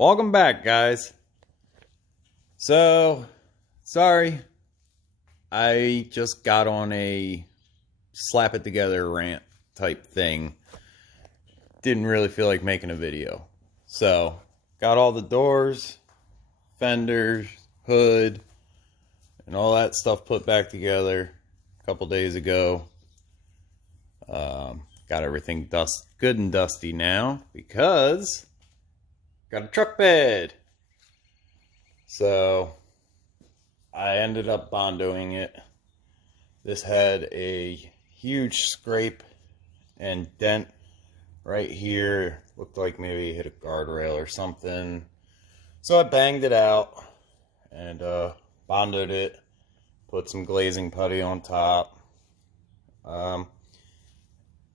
Welcome back, guys. So, sorry, I just got on a slap it together rant type thing. Didn't really feel like making a video. So, got all the doors, fenders, hood, and all that stuff put back together a couple days ago. Got everything good and dusty now because got a truck bed. So I ended up bondoing it. This had a huge scrape and dent right here. Looked like maybe it hit a guardrail or something. So I banged it out and bondoed it. Put some glazing putty on top.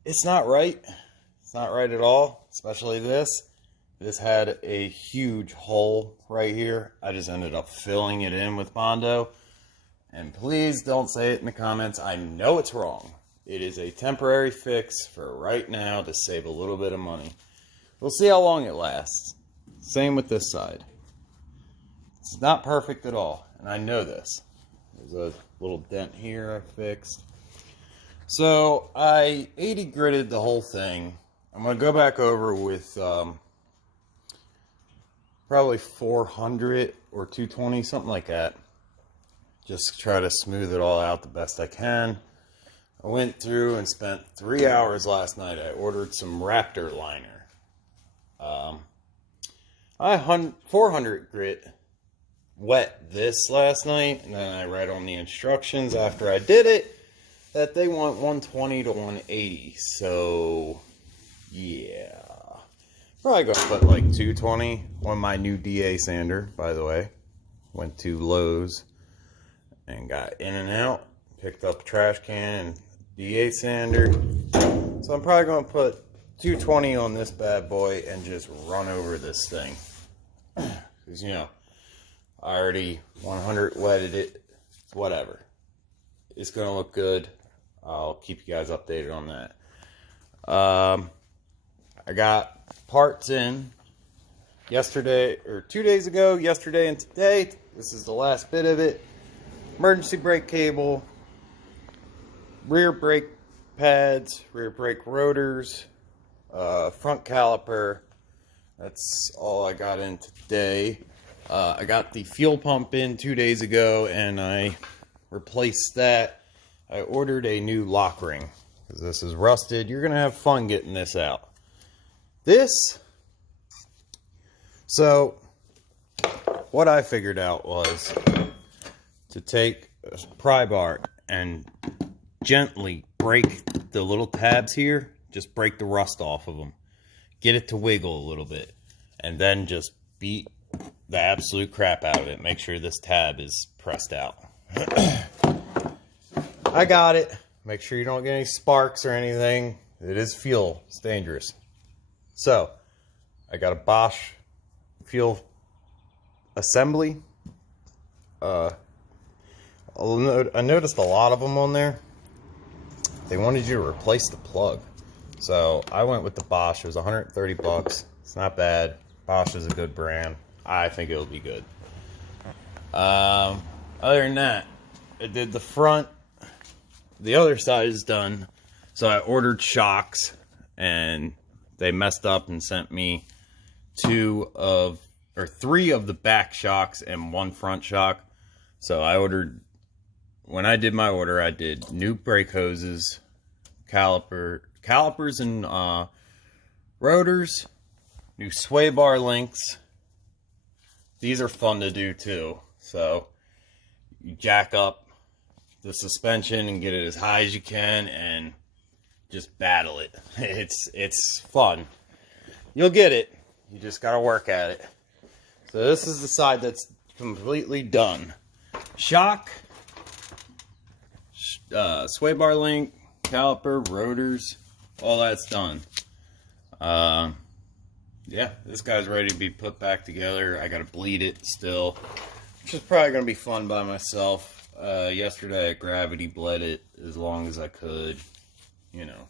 It's not right. It's not right at all, especially this. This had a huge hole right here. I just ended up filling it in with Bondo. And please don't say it in the comments. I know it's wrong. It is a temporary fix for right now to save a little bit of money. We'll see how long it lasts. Same with this side. It's not perfect at all, and I know this. There's a little dent here I fixed. So I 80 gridded the whole thing. I'm going to go back over with probably 400 or 220, something like that. Just try to smooth it all out the best I can. I went through and spent 3 hours last night. I ordered some Raptor liner. I 400 grit wet this last night, and then I read on the instructions after I did it that they want 120 to 180. So yeah, probably gonna put like 220 on my new DA sander. By the way, went to Lowe's and got in and out, picked up a trash can and DA sander. So I'm probably gonna put 220 on this bad boy and just run over this thing. Because, you know, I already 100 wetted it. Whatever. It's going to look good. I'll keep you guys updated on that. I got parts in yesterday, or 2 days ago, yesterday and today. This is the last bit of it. Emergency brake cable, rear brake pads, rear brake rotors, front caliper. That's all I got in today. I got the fuel pump in 2 days ago, and I replaced that. I ordered a new lock ring because this is rusted. You're gonna have fun getting this out. So what I figured out was to take a pry bar and gently break the little tabs here. Just break the rust off of them. Get it to wiggle a little bit. And then just beat the absolute crap out of it. Make sure this tab is pressed out. I got it. Make sure you don't get any sparks or anything. It is fuel. It's dangerous. So, I got a Bosch fuel assembly. I noticed a lot of them on there. They wanted you to replace the plug. So, I went with the Bosch. It was 130 bucks. It's not bad. Bosch is a good brand. I think it'll be good. Other than that, I did the front. The other side is done. So I ordered shocks, and they messed up and sent me 3 of the back shocks and 1 front shock. So I ordered, when I did my order, I did new brake hoses, calipers and rotors, new sway bar links. These are fun to do too. So you jack up the suspension and get it as high as you can and just battle it. It's fun. You'll get it. You just gotta work at it. So this is the side that's completely done. Shock, sway bar link, caliper, rotors, all that's done. Yeah, this guy's ready to be put back together. I gotta bleed it still, which is probably gonna be fun by myself. Yesterday I gravity bled it as long as I could, you know.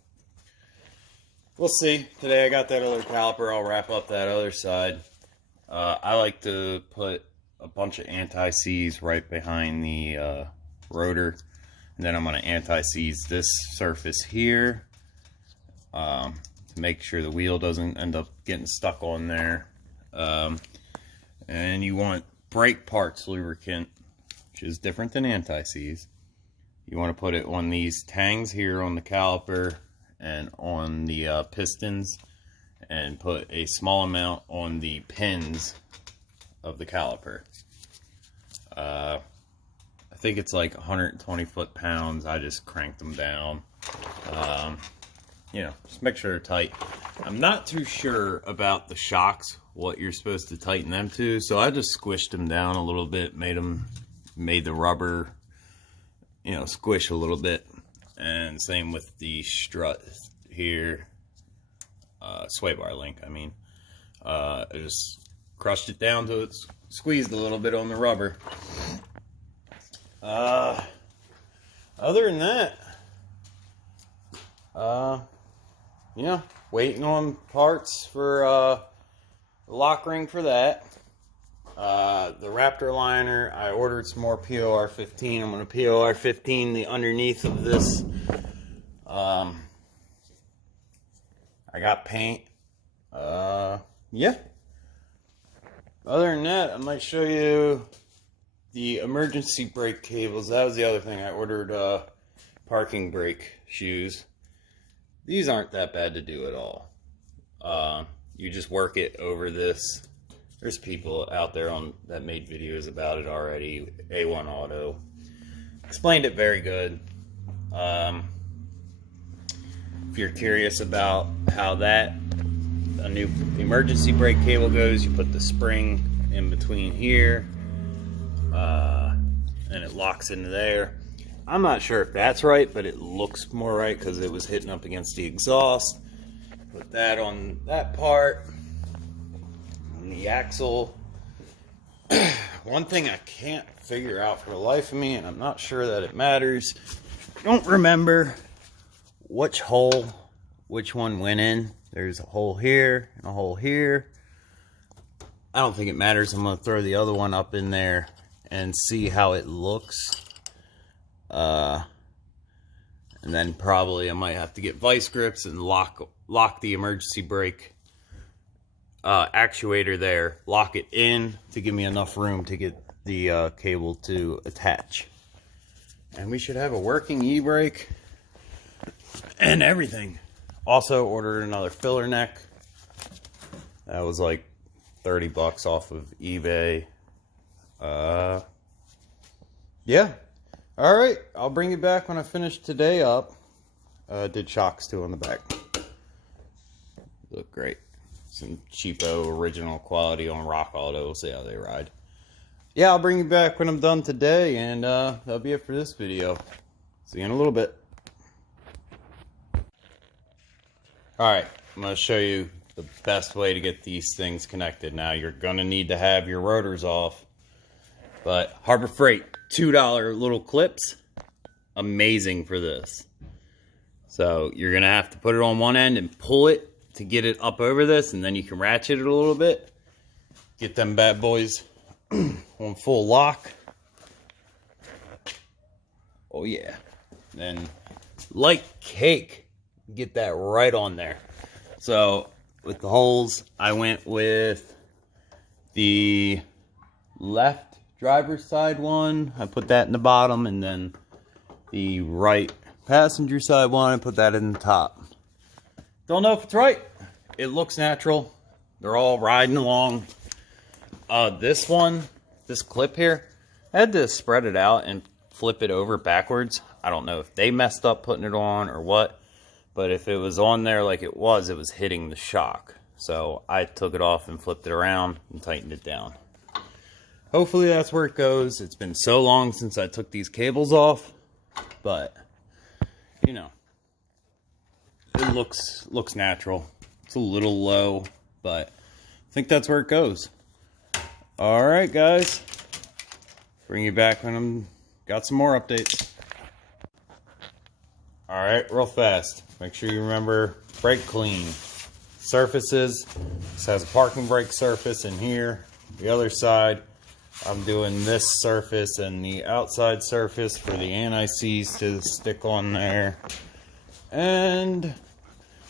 We'll see. Today I got that other caliper. I'll wrap up that other side. I like to put a bunch of anti-seize right behind the rotor. And then I'm going to anti-seize this surface here to make sure the wheel doesn't end up getting stuck on there. And you want brake parts lubricant, which is different than anti-seize. You want to put it on these tangs here on the caliper and on the pistons, and put a small amount on the pins of the caliper. I think it's like 120 foot-pounds. I just cranked them down. You know, just make sure they're tight. I'm not too sure about the shocks, what you're supposed to tighten them to, so I just squished them down a little bit, made the rubber, you know, squish a little bit. And same with the strut here, sway bar link, I mean. I just crushed it down till it's squeezed a little bit on the rubber. Other than that, you know, waiting on parts for the lock ring for that. The Raptor liner, I ordered some more POR 15. I'm going to POR 15 the underneath of this. I got paint. Yeah. Other than that, I might show you the emergency brake cables. That was the other thing. I ordered parking brake shoes. These aren't that bad to do at all. You just work it over this. There's people out there that made videos about it already. A1 Auto explained it very good. If you're curious about how a new emergency brake cable goes, you put the spring in between here, and it locks into there. I'm not sure if that's right, but it looks more right because it was hitting up against the exhaust. Put that on that part. The axle. One thing I can't figure out for the life of me, and I'm not sure that it matters, I don't remember which hole which one went in. There's a hole here and a hole here. I don't think it matters. I'm going to throw the other one up in there and see how it looks. And then probably I might have to get vice grips and lock the emergency brake actuator there, lock it in to give me enough room to get the cable to attach. And we should have a working e-brake and everything. Also ordered another filler neck. That was like 30 bucks off of eBay. Yeah. All right, I'll bring you back when I finish today up. Did shocks too on the back. Look great. Some cheapo original quality on Rock Auto. We'll see how they ride. Yeah, I'll bring you back when I'm done today, and that'll be it for this video. See you in a little bit. Alright, I'm going to show you the best way to get these things connected. Now, you're going to need to have your rotors off, but Harbor Freight, $2 little clips, amazing for this. So, you're going to have to put it on one end and pull it to get it up over this, and then you can ratchet it a little bit. Get them bad boys on full lock. Oh yeah. Then, like cake, get that right on there. So, with the holes, I went with the left driver's side one. I put that in the bottom, and then the right passenger side one, I put that in the top. Don't know if it's right. It looks natural. They're all riding along. This one, this clip here, I had to spread it out and flip it over backwards. I don't know if they messed up putting it on or what, but if it was on there like it was hitting the shock. So I took it off and flipped it around and tightened it down. Hopefully that's where it goes. It's been so long since I took these cables off, but you know, it looks natural. It's a little low, but I think that's where it goes. All right, guys. Bring you back when I'm got some more updates. All right, real fast. Make sure you remember brake clean. surfaces. This has a parking brake surface in here. The other side, I'm doing this surface and the outside surface for the anti-seize to stick on there. And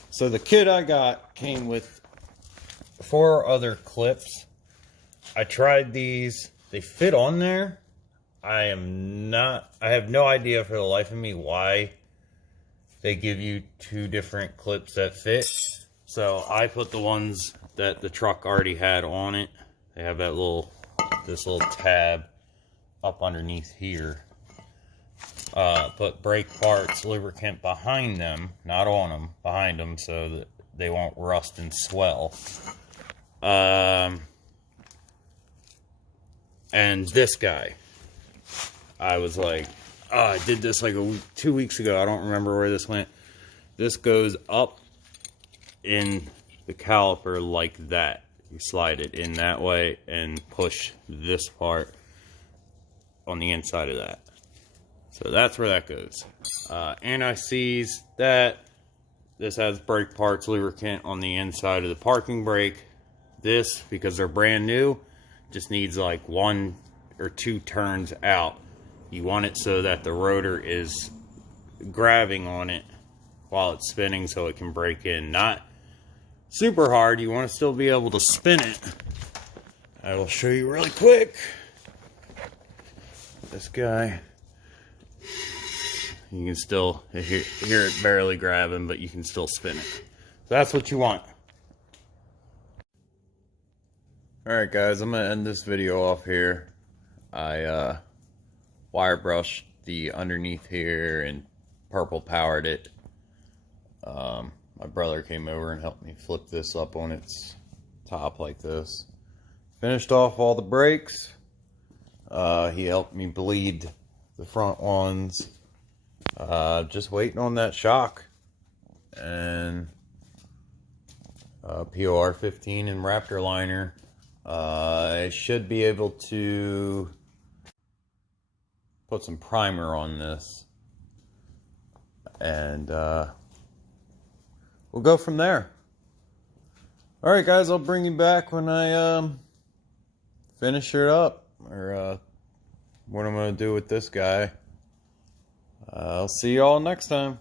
so the kit I got came with 4 other clips. I tried these. They fit on there. I have no idea for the life of me why they give you 2 different clips that fit. So I put the ones that the truck already had on it. They have that this little tab up underneath here. Put brake parts, lubricant behind them, not on them, behind them, so that they won't rust and swell. And this guy, I was like, oh, I did this like 2 weeks ago. I don't remember where this went. This goes up in the caliper like that. You slide it in that way and push this part on the inside of that. So that's where that goes. Anti-seize that. This has brake parts, lubricant on the inside of the parking brake. This, because they're brand new, just needs like 1 or 2 turns out. You want it so that the rotor is grabbing on it while it's spinning so it can break in. Not super hard. You want to still be able to spin it. I will show you really quick. This guy. You can still hear it barely grabbing, but you can still spin it. That's what you want. Alright guys, I'm going to end this video off here. I wire brushed the underneath here and purple powered it. My brother came over and helped me flip this up on its top like this. Finished off all the brakes. He helped me bleed the front ones. Just waiting on that shock. And POR 15 and Raptor liner. I should be able to put some primer on this. And we'll go from there. Alright guys, I'll bring you back when I finish it up. Or what I'm going to do with this guy. I'll see you all next time.